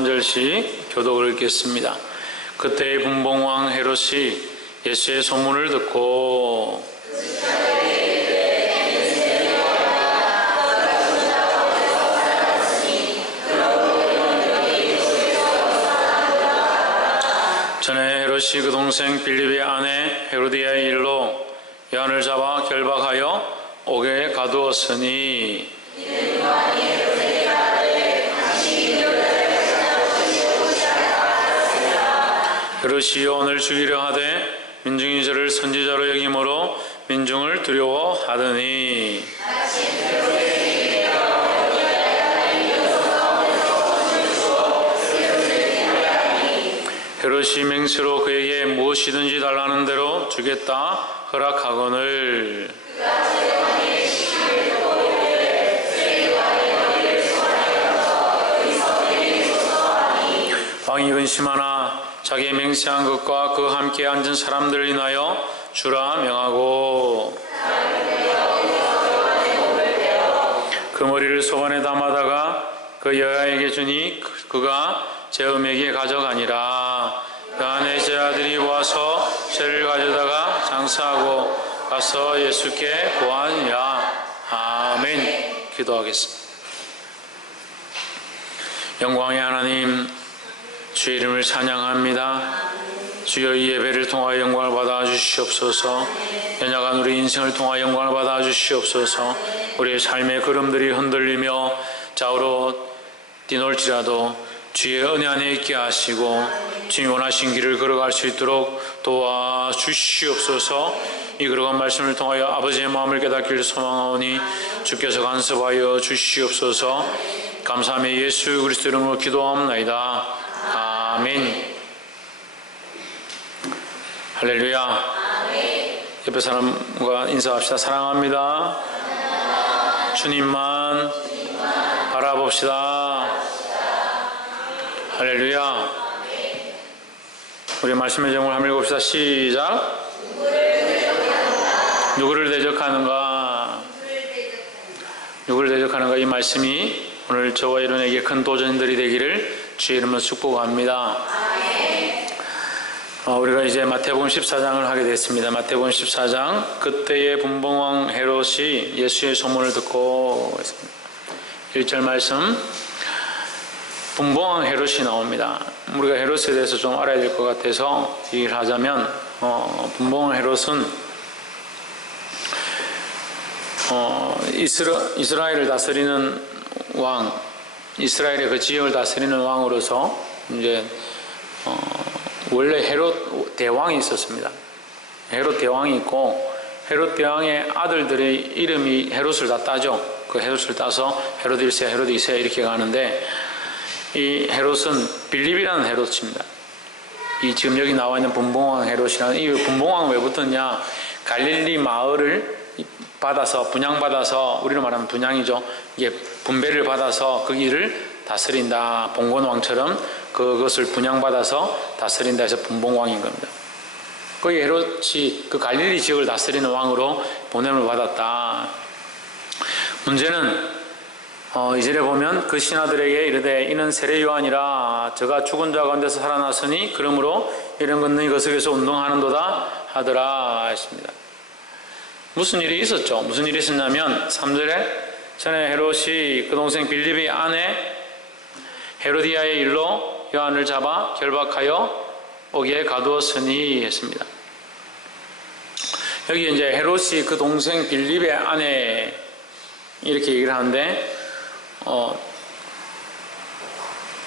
한 절씩 교독을 읽겠습니다. 그때 분봉왕 헤롯이 예수의 소문을 듣고 전에 헤롯이 그 동생 빌립의 아내 헤로디아의 일로 요한을 잡아 결박하여 옥에 가두었으니 헤롯이 요한을 죽이려 하되 민중이 저를 선지자로 여김으로 민중을 두려워하더니 헤롯이 맹세로 그에게 무엇이든지 달라는 대로 주겠다 허락하거늘 왕이 근심하나 자기 맹세한 것과 그 함께 앉은 사람들을 인하여 주라 명하고 그 머리를 소반에 담아다가 그 여자에게 주니 그가 제 음에게 가져가니라. 그 안에 제 아들이 와서 죄를 가져다가 장사하고 가서 예수께 보하니라. 아멘. 기도하겠습니다. 영광의 하나님, 주의 이름을 찬양합니다. 주여, 이 예배를 통하여 영광을 받아 주시옵소서. 연약한 우리 인생을 통하여 영광을 받아 주시옵소서. 우리의 삶의 걸음들이 흔들리며 좌우로 뛰놀지라도 주의 은혜 안에 있게 하시고 주님 원하신 길을 걸어갈 수 있도록 도와주시옵소서. 이 걸어간 말씀을 통하여 아버지의 마음을 깨닫기를 소망하오니 주께서 간섭하여 주시옵소서. 감사하며 예수 그리스도 이름으로 기도하옵나이다. 아멘. 할렐루야. 옆에 사람과 인사합시다. 사랑합니다. 주님만 바라봅시다. 할렐루야. 우리 말씀의 제목을 한번 읽읍시다. 시작. 누구를 대적하는가? 누구를 대적하는가? 이 말씀이 오늘 저와 여러분에게 큰 도전들이 되기를 주의 이름으로 축복합니다. 우리가 이제 마태복음 14장을 하게 됐습니다. 마태복음 14장. 그때의 분봉왕 헤롯이 예수의 소문을 듣고 있습니다. 1절 말씀. 분봉왕 헤롯이 나옵니다. 우리가 헤롯에 대해서 좀 알아야 될 것 같아서 얘기를 하자면 분봉왕 헤롯은 이스라엘을 다스리는 왕, 이스라엘의 그 지역을 다스리는 왕으로서 이제 원래 헤롯 대왕이 있었습니다. 헤롯 대왕이 있고 헤롯 대왕의 아들들의 이름이 헤롯을 다 따죠. 그 헤롯을 따서 헤롯 1세, 헤롯 2세 이렇게 가는데 이 헤롯은 빌립이라는 헤롯입니다. 이 지금 여기 나와 있는 분봉왕 헤롯이라는, 이 분봉왕은 왜 붙었냐? 갈릴리 마을을 받아서 분양받아서, 우리로 말하면 분양이죠. 이게 분배를 받아서 거기를 다스린다. 봉건왕처럼 그것을 분양받아서 다스린다 해서 분봉왕인 겁니다. 거기 헤롯이 그 갈릴리 지역을 다스리는 왕으로 보냄을 받았다. 문제는 2절에 보면 그 신하들에게 이르되 이는 세례 요한이라 저가 죽은 자 가운데서 살아났으니 그러므로 이런 걷는 거석에서 운동하는도다 하더라 했습니다. 무슨 일이 있었죠? 무슨 일이 있었냐면 3절에 전에 헤롯이 그 동생 빌립의 아내 헤로디아의 일로 요한을 잡아 결박하여 옥에 가두었으니 했습니다. 여기 이제 헤롯이 그 동생 빌립의 아내 이렇게 얘기를 하는데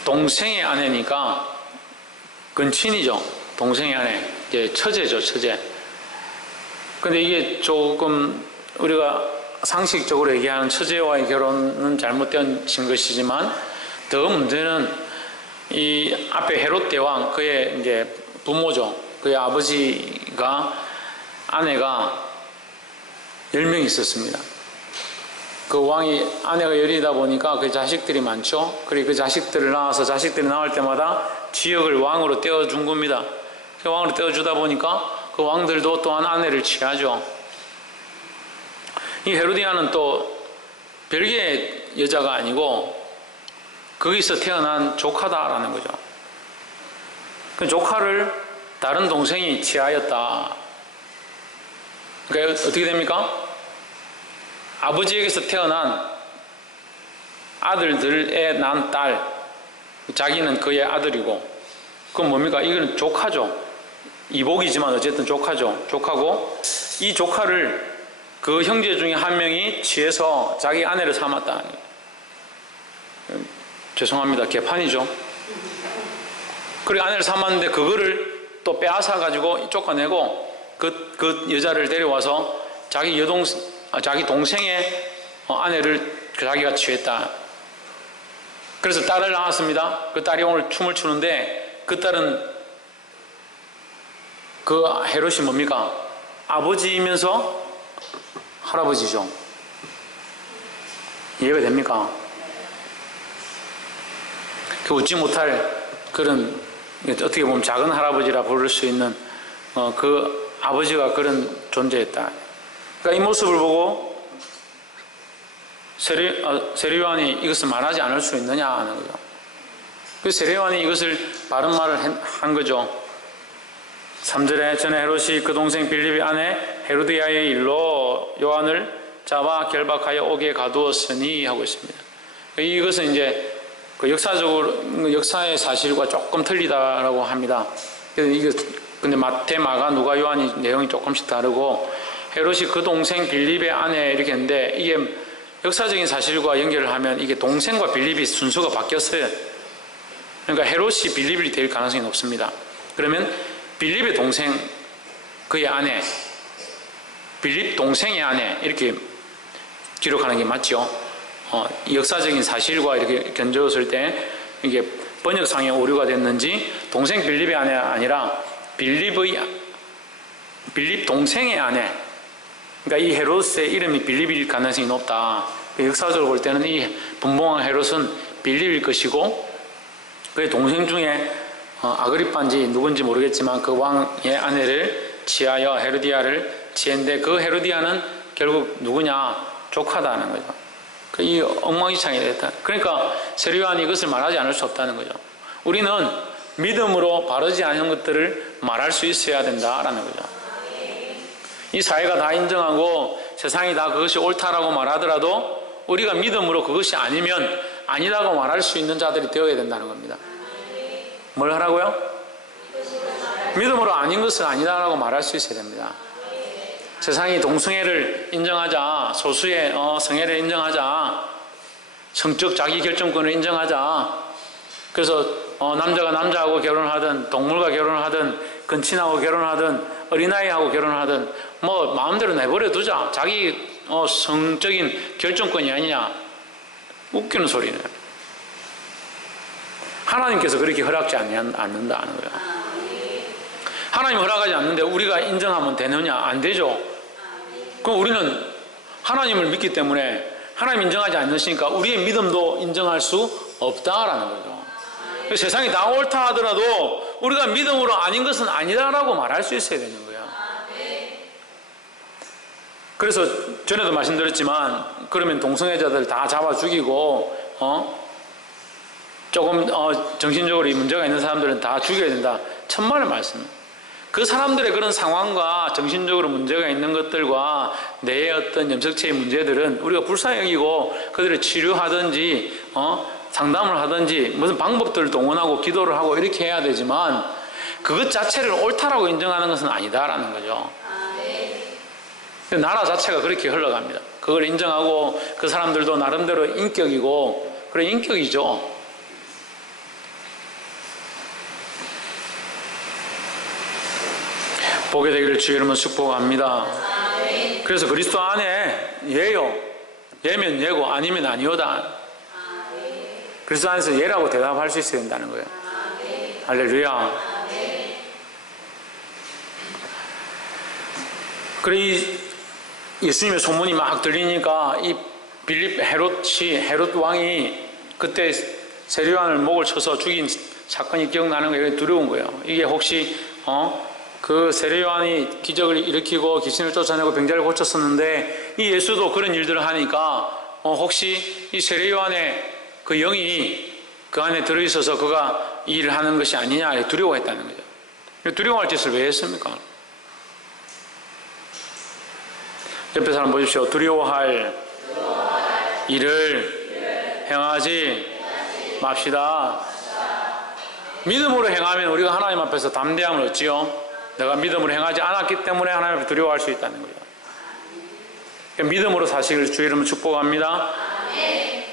동생의 아내니까 근친이죠. 동생의 아내, 이제 처제죠, 처제. 근데 이게 조금 우리가 상식적으로 얘기하는 처제와의 결혼은 잘못된 것이지만 더 문제는 이 앞에 헤롯 대왕, 그의 이제 부모죠. 그의 아버지가 아내가 10명 있었습니다. 그 왕이 아내가 10이다 보니까 그 자식들이 많죠. 그리고 그 자식들을 낳아서 자식들이 나올 때마다 지역을 왕으로 떼어준 겁니다. 그 왕으로 떼어주다 보니까 그 왕들도 또한 아내를 취하죠. 이 헤로디아는 또 별개의 여자가 아니고 거기서 태어난 조카다라는 거죠. 그 조카를 다른 동생이 취하였다. 그러니까 어떻게 됩니까? 아버지에게서 태어난 아들들의 난 딸, 자기는 그의 아들이고, 그건 뭡니까? 이건 조카죠. 이복이지만 어쨌든 조카죠. 조카고, 이 조카를 그 형제 중에 한 명이 취해서 자기 아내를 삼았다. 죄송합니다. 개판이죠. 그리고 아내를 삼았는데 그거를 또 빼앗아 가지고 쫓아내고 그 여자를 데려와서 자기 동생의 아내를 자기가 취했다. 그래서 딸을 낳았습니다. 그 딸이 오늘 춤을 추는데 그 딸은 그 헤롯이 뭡니까? 아버지이면서 할아버지죠. 이해가 됩니까? 그 웃지 못할 그런, 어떻게 보면 작은 할아버지라 부를 수 있는 그 아버지가 그런 존재였다. 그러니까 이 모습을 보고 세례요한이 이것을 말하지 않을 수 있느냐 하는 거죠. 그 세례요한이 이것을 바른 말을 한 거죠. 3절에 전에 헤롯이 그 동생 빌립의 아내 헤로디아의 일로 요한을 잡아 결박하여 옥에 가두었으니 하고 있습니다. 이것은 이제 그 역사의 사실과 조금 틀리다라고 합니다. 근데 마태, 마가, 누가, 요한이 내용이 조금씩 다르고, 헤롯이 그 동생 빌립의 아내 이렇게 했는데, 이게 역사적인 사실과 연결을 하면 이게 동생과 빌립이 순서가 바뀌었어요. 그러니까 헤롯이 빌립이 될 가능성이 높습니다. 그러면 빌립의 동생, 그의 아내, 빌립 동생의 아내 이렇게 기록하는 게 맞죠. 역사적인 사실과 이렇게 견주었을 때 이게 번역상에 오류가 됐는지 동생 빌립의 아내가 아니라 빌립 동생의 아내, 그러니까 이 헤롯의 이름이 빌립일 가능성이 높다. 역사적으로 볼 때는 이 분봉왕 헤롯은 빌립일 것이고 그의 동생 중에 아그리빠인지 누군지 모르겠지만 그 왕의 아내를 취하여 헤로디아를 취했는데 그 헤로디아는 결국 누구냐? 조카다는 거죠. 이 엉망진창이 됐다. 그러니까 세례요한이 이것을 말하지 않을 수 없다는 거죠. 우리는 믿음으로 바르지 않은 것들을 말할 수 있어야 된다라는 거죠. 이 사회가 다 인정하고 세상이 다 그것이 옳다라고 말하더라도 우리가 믿음으로 그것이 아니면 아니라고 말할 수 있는 자들이 되어야 된다는 겁니다. 뭘 하라고요? 믿음으로 아닌 것을 아니다라고 말할 수 있어야 됩니다. 세상이 동성애를 인정하자, 소수의 성애를 인정하자, 성적 자기 결정권을 인정하자, 그래서 남자가 남자하고 결혼하든 동물과 결혼하든 근친하고 결혼하든 어린아이하고 결혼하든 뭐 마음대로 내버려 두자. 자기 성적인 결정권이 아니냐. 웃기는 소리네. 하나님께서 그렇게 허락지 않는다는 거예요. 하나님 허락하지 않는데 우리가 인정하면 되느냐? 안 되죠. 그럼 우리는 하나님을 믿기 때문에 하나님 인정하지 않으시니까 우리의 믿음도 인정할 수 없다라는 거죠. 세상이 다 옳다 하더라도 우리가 믿음으로 아닌 것은 아니다라고 말할 수 있어야 되는 거예요. 그래서 전에도 말씀드렸지만 그러면 동성애자들 다 잡아 죽이고 조금 정신적으로 문제가 있는 사람들은 다 죽여야 된다. 천만의 말씀. 그 사람들의 그런 상황과 정신적으로 문제가 있는 것들과 내 어떤 염색체의 문제들은 우리가 불쌍히 여기고 그들을 치료하든지 상담을 하든지 무슨 방법들을 동원하고 기도를 하고 이렇게 해야 되지만 그것 자체를 옳다라고 인정하는 것은 아니다라는 거죠. 나라 자체가 그렇게 흘러갑니다. 그걸 인정하고 그 사람들도 나름대로 인격이고 그래 인격이죠. 보게 되기를 주의 이름으로 축복합니다. 그래서 그리스도 안에 예요. 예면 예고 아니면 아니오다. 그리스도 안에서 예라고 대답할 수 있어야 된다는 거예요. 할렐루야. 그래 이 예수님의 소문이 막 들리니까 이 빌립 헤롯 왕이 그때 세례요한을 목을 쳐서 죽인 사건이 기억나는 거예요. 두려운 거예요. 이게 혹시 그 세례요한이 기적을 일으키고 귀신을 쫓아내고 병자를 고쳤었는데 이 예수도 그런 일들을 하니까 혹시 이 세례요한의 그 영이 그 안에 들어있어서 그가 일을 하는 것이 아니냐 두려워했다는 거죠. 두려워할 짓을 왜 했습니까? 옆에 사람 보십시오. 두려워할 일을 행하지 맙시다. 믿음으로 행하면 우리가 하나님 앞에서 담대함을 얻지요. 내가 믿음으로 행하지 않았기 때문에 하나님 앞에 두려워할 수 있다는 거예요. 믿음으로 사시기를 주의 이름으로 축복합니다.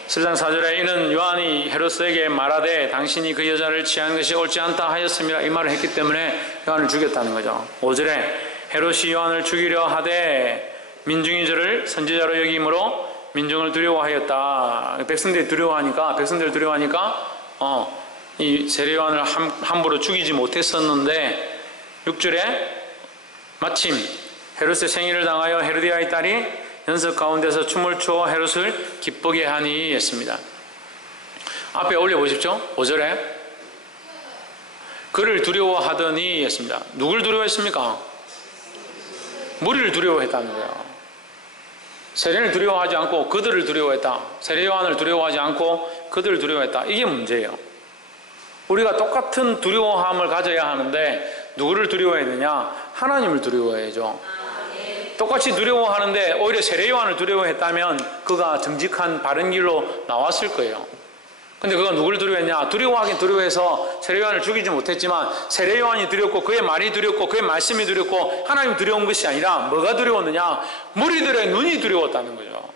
7장 4절에 이는 요한이 헤롯에게 말하되 당신이 그 여자를 취한 것이 옳지 않다 하였습니다. 이 말을 했기 때문에 요한을 죽였다는 거죠. 5절에 헤롯이 요한을 죽이려 하되 민중이 저를 선지자로 여김으로 민중을 두려워하였다. 백성들이 두려워하니까 이 세례 요한을 함부로 죽이지 못했었는데 6절에 마침 헤롯의 생일을 당하여 헤로디아의 딸이 연석 가운데서 춤을 추어 헤롯을 기쁘게 하니 했습니다. 앞에 올려보십시오. 5절에 그를 두려워하더니 했습니다. 누굴 두려워했습니까? 무리를 두려워했다는 거예요. 세례를 두려워하지 않고 그들을 두려워했다. 세례 요한을 두려워하지 않고 그들을 두려워했다. 이게 문제예요. 우리가 똑같은 두려워함을 가져야 하는데 누구를 두려워해야 되냐? 하나님을 두려워해야죠. 똑같이 두려워하는데 오히려 세례 요한을 두려워했다면 그가 정직한 바른 길로 나왔을 거예요. 근데 그가 누구를 두려워했냐? 두려워하긴 두려워해서 세례 요한을 죽이지 못했지만 세례 요한이 두렵고 그의 말이 두렵고 그의 말씀이 두렵고 하나님 두려운 것이 아니라 뭐가 두려웠느냐? 무리들의 눈이 두려웠다는 거죠.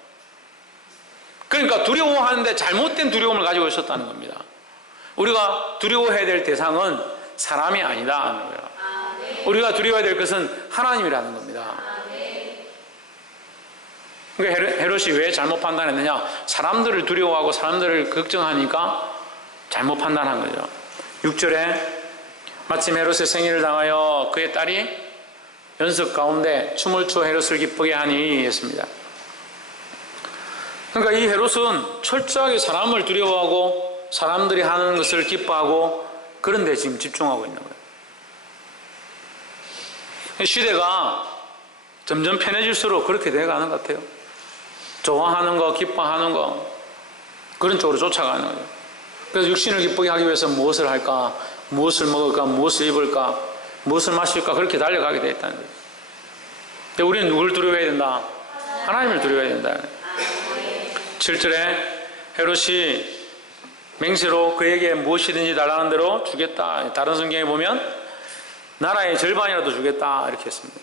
그러니까 두려워하는데 잘못된 두려움을 가지고 있었다는 겁니다. 우리가 두려워해야 될 대상은 사람이 아니다 하는 거예요. 우리가 두려워해야 될 것은 하나님이라는 겁니다. 그러니까 헤롯이 왜 잘못 판단했느냐? 사람들을 두려워하고 사람들을 걱정하니까 잘못 판단한 거죠. 6절에 마침 헤롯의 생일을 당하여 그의 딸이 연석 가운데 춤을 추어 헤롯을 기쁘게 하니 했습니다. 그러니까 이 헤롯은 철저하게 사람을 두려워하고 사람들이 하는 것을 기뻐하고 그런 데 지금 집중하고 있는 거예요. 시대가 점점 편해질수록 그렇게 돼가는 것 같아요. 좋아하는 거, 기뻐하는 거 그런 쪽으로 쫓아가는 거예요. 그래서 육신을 기쁘게 하기 위해서 무엇을 할까? 무엇을 먹을까? 무엇을 입을까? 무엇을 마실까? 그렇게 달려가게 되어 있다는 거예요. 근데 우리는 누굴 두려워해야 된다? 하나님을 두려워해야 된다. 7절에 헤롯이 맹세로 그에게 무엇이든지 달라는 대로 주겠다. 다른 성경에 보면 나라의 절반이라도 주겠다 이렇게 했습니다.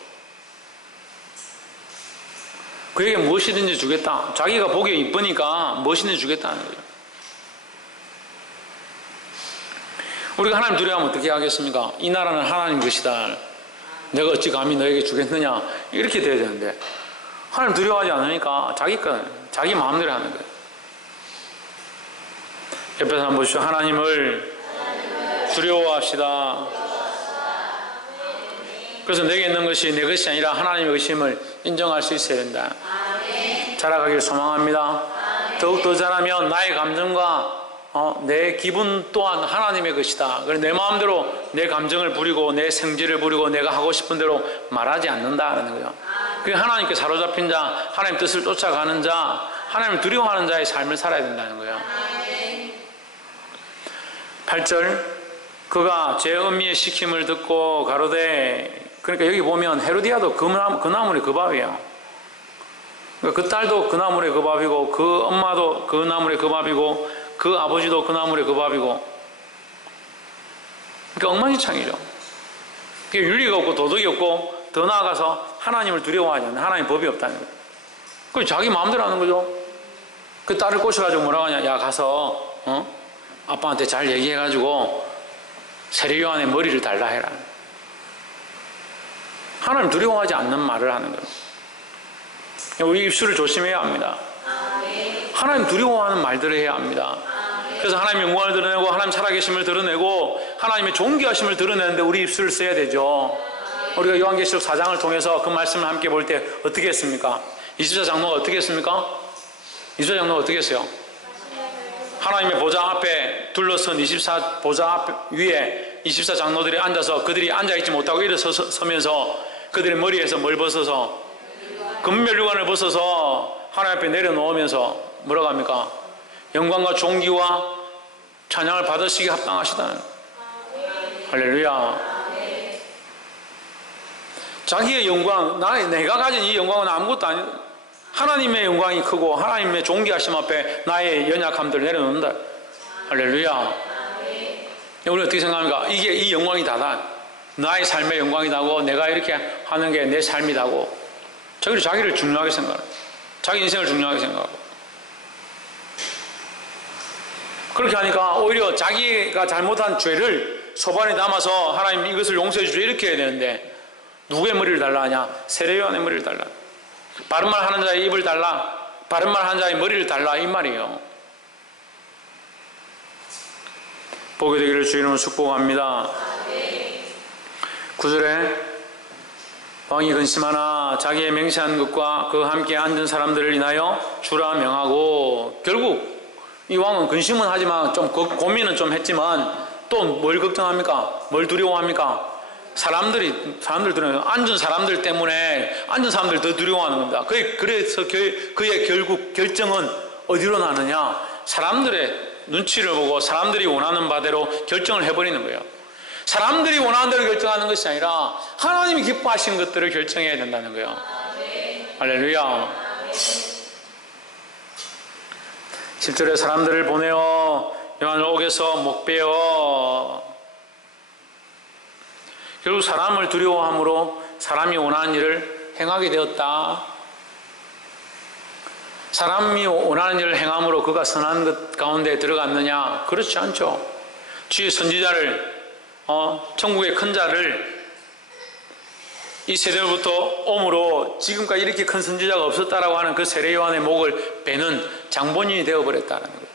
그에게 무엇이든지 주겠다. 자기가 보기에 이쁘니까 무엇이든지 주겠다는 거예요. 우리가 하나님 두려워하면 어떻게 하겠습니까? 이 나라는 하나님 것이다. 내가 어찌 감히 너에게 주겠느냐 이렇게 돼야 되는데 하나님 두려워하지 않으니까 자기 마음대로 하는 거예요. 옆에서 한번 보시죠. 하나님을 두려워합시다. 그래서 내게 있는 것이 내 것이 아니라 하나님의 것임을 인정할 수 있어야 된다. 자라가기를 소망합니다. 더욱더 자라면 나의 감정과 내 기분 또한 하나님의 것이다. 그래서 내 마음대로 내 감정을 부리고 내 성질을 부리고 내가 하고 싶은 대로 말하지 않는다는 거예요. 그게 하나님께 사로잡힌 자, 하나님 뜻을 쫓아가는 자, 하나님을 두려워하는 자의 삶을 살아야 된다는 거예요. 8절 그가 제 어미의 시킴을 듣고 가로되 그러니까 여기 보면 헤로디아도 그 나물의 그 밥이에요. 그러니까 그 딸도 그 나물의 그 밥이고 그 엄마도 그 나물의 그 밥이고 그 아버지도 그 나물의 그 밥이고 그러니까 엉망진창이죠. 그게 윤리가 없고 도덕이 없고 더 나아가서 하나님을 두려워하지 않는 하나님 법이 없다는 거예요. 그걸 자기 마음대로 하는 거죠. 그 딸을 꼬셔가지고 뭐라고 하냐? 야 가서 아빠한테 잘 얘기해가지고 세례 요한의 머리를 달라 해라. 하나님 두려워하지 않는 말을 하는 거예요. 우리 입술을 조심해야 합니다. 하나님 두려워하는 말들을 해야 합니다. 그래서 하나님의 영광을 드러내고 하나님 살아계심을 드러내고 하나님의 존귀하심을 드러내는데 우리 입술을 써야 되죠. 우리가 요한계시록 4장을 통해서 그 말씀을 함께 볼 때 어떻게 했습니까? 24장로가 어떻게 했습니까? 24장로가 어떻게 했어요? 하나님의 보좌 앞에 둘러선 24보좌 앞 위에 24장로들이 앉아서 그들이 앉아있지 못하고 일어서면서 그들의 머리에서 뭘 벗어서 금면류관을 벗어서 하나님 앞에 내려놓으면서 뭐라고 합니까? 영광과 존귀와 찬양을 받으시기 합당하시다. 할렐루야. 자기의 영광, 내가 가진 이 영광은 아무것도 아니다. 하나님의 영광이 크고 하나님의 존귀하심 앞에 나의 연약함들을 내려놓는다. 할렐루야. 우리 어떻게 생각합니까? 이게 이 영광이 다다. 나의 삶의 영광이다고, 내가 이렇게 하는 게 내 삶이다고. 자기를 중요하게 생각해요. 자기 인생을 중요하게 생각하고. 그렇게 하니까 오히려 자기가 잘못한 죄를 소반에 담아서 하나님 이것을 용서해 주죠 이렇게 해야 되는데, 누구의 머리를 달라 하냐? 세례요한의 머리를 달라. 바른 말 하는 자의 입을 달라. 바른 말 하는 자의 머리를 달라, 이 말이에요. 보게 되기를 주 이름으로 축복합니다. 9절에 왕이 근심하나 자기의 맹세한 것과 그 함께 앉은 사람들을 인하여 주라 명하고, 결국 이 왕은 근심은 하지만 좀 고민은 좀 했지만 또 뭘 걱정합니까? 뭘 두려워합니까? 사람들 두려워해요. 앉은 사람들 때문에 앉은 사람들 더 두려워하는 겁니다. 그래서 그의 결국 결정은 어디로 나느냐? 사람들의 눈치를 보고 사람들이 원하는 바대로 결정을 해버리는 거예요. 사람들이 원하는 대로 결정하는 것이 아니라 하나님이 기뻐하시는 것들을 결정해야 된다는 거예요. 할렐루야. 10절에 사람들을 보내어 요한을 옥에서 목베어. 결국 사람을 두려워함으로 사람이 원하는 일을 행하게 되었다. 사람이 원하는 일을 행함으로 그가 선한 것 가운데 들어갔느냐? 그렇지 않죠. 주의 선지자를, 천국의 큰 자를 이 세대로부터 옴으로 지금까지 이렇게 큰 선지자가 없었다라고 하는 그 세례 요한의 목을 베는 장본인이 되어버렸다는 거예요.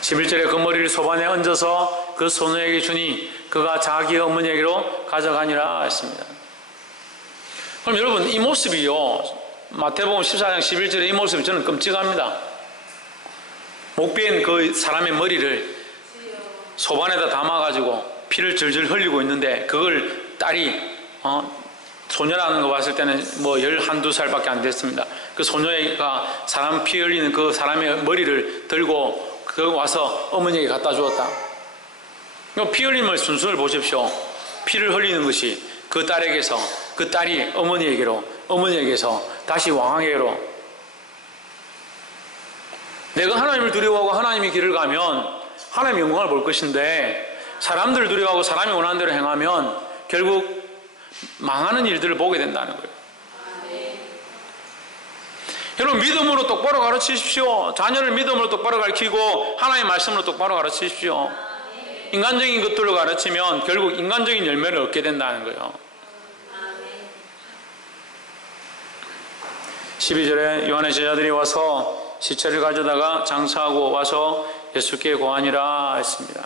11절에 그 머리를 소반에 얹어서 그 소녀에게 주니 그가 자기 어머니에게로 가져가니라 했습니다. 그럼 여러분, 이 모습이요, 마태복음 14장 11절에 이 모습이 저는 끔찍합니다. 목베인 그 사람의 머리를 소반에다 담아가지고 피를 절절 흘리고 있는데, 그걸 딸이 소녀라는 거 봤을 때는 뭐 11~12살밖에 안 됐습니다. 그 소녀가 사람 피 흘리는 그 사람의 머리를 들고 그 와서 어머니에게 갖다 주었다. 피 흘림의 순서를 보십시오. 피를 흘리는 것이 그 딸에게서, 그 딸이 어머니에게로, 어머니에게서 다시 왕에게로. 내가 하나님을 두려워하고 하나님의 길을 가면 하나님의 영광을 볼 것인데, 사람들을 두려워하고 사람이 원하는 대로 행하면 결국 망하는 일들을 보게 된다는 거예요. 여러분, 믿음으로 똑바로 가르치십시오. 자녀를 믿음으로 똑바로 가르치고 하나님의 말씀으로 똑바로 가르치십시오. 인간적인 것들로 가르치면 결국 인간적인 열매를 얻게 된다는 거예요. 12절에 요한의 제자들이 와서 시체를 가져다가 장사하고 와서 예수께 고하니라 했습니다.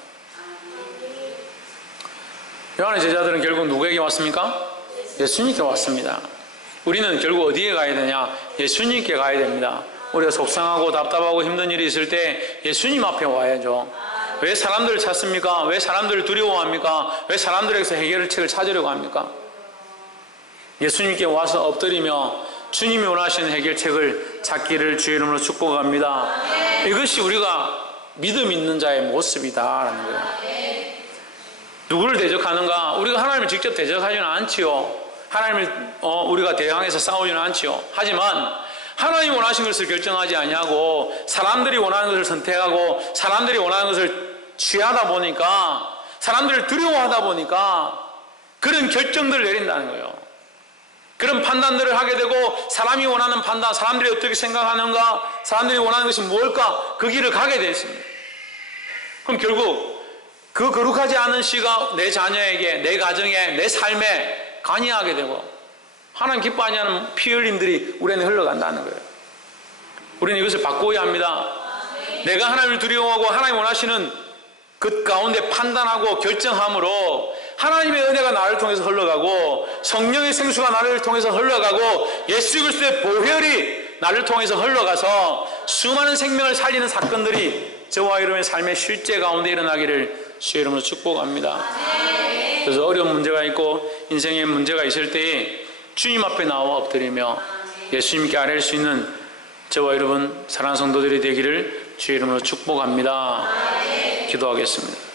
요한의 제자들은 결국 누구에게 왔습니까? 예수님께 왔습니다. 우리는 결국 어디에 가야 되냐? 예수님께 가야 됩니다. 우리가 속상하고 답답하고 힘든 일이 있을 때 예수님 앞에 와야죠. 왜 사람들을 찾습니까? 왜 사람들을 두려워합니까? 왜 사람들에게서 해결책을 찾으려고 합니까? 예수님께 와서 엎드리며 주님이 원하시는 해결책을 찾기를 주의 이름으로 축복합니다. 이것이 우리가 믿음 있는 자의 모습이다라는 거예요. 누구를 대적하는가? 우리가 하나님을 직접 대적하지는 않지요. 하나님을 우리가 대항해서 싸우지는 않지요. 하지만 하나님이 원하신 것을 결정하지 아니하고 사람들이 원하는 것을 선택하고 사람들이 원하는 것을 취하다 보니까, 사람들을 두려워하다 보니까 그런 결정들을 내린다는 거예요. 그런 판단들을 하게 되고, 사람이 원하는 판단, 사람들이 어떻게 생각하는가, 사람들이 원하는 것이 뭘까, 그 길을 가게 되어 있습니다. 그럼 결국 그 거룩하지 않은 씨가 내 자녀에게, 내 가정에, 내 삶에 관여하게 되고, 하나님 기뻐하지 않은 피 흘림들이 우리는 흘러간다는 거예요. 우리는 이것을 바꿔야 합니다. 내가 하나님을 두려워하고 하나님 원하시는 그 가운데 판단하고 결정함으로 하나님의 은혜가 나를 통해서 흘러가고, 성령의 생수가 나를 통해서 흘러가고, 예수 그리스도의 보혈이 나를 통해서 흘러가서 수많은 생명을 살리는 사건들이 저와 여러분의 삶의 실제 가운데 일어나기를 주의 이름으로 축복합니다. 그래서 어려운 문제가 있고 인생에 문제가 있을 때에 주님 앞에 나와 엎드리며 예수님께 아뢰일 수 있는 저와 여러분 사랑하는 성도들이 되기를 주의 이름으로 축복합니다. 기도하겠습니다.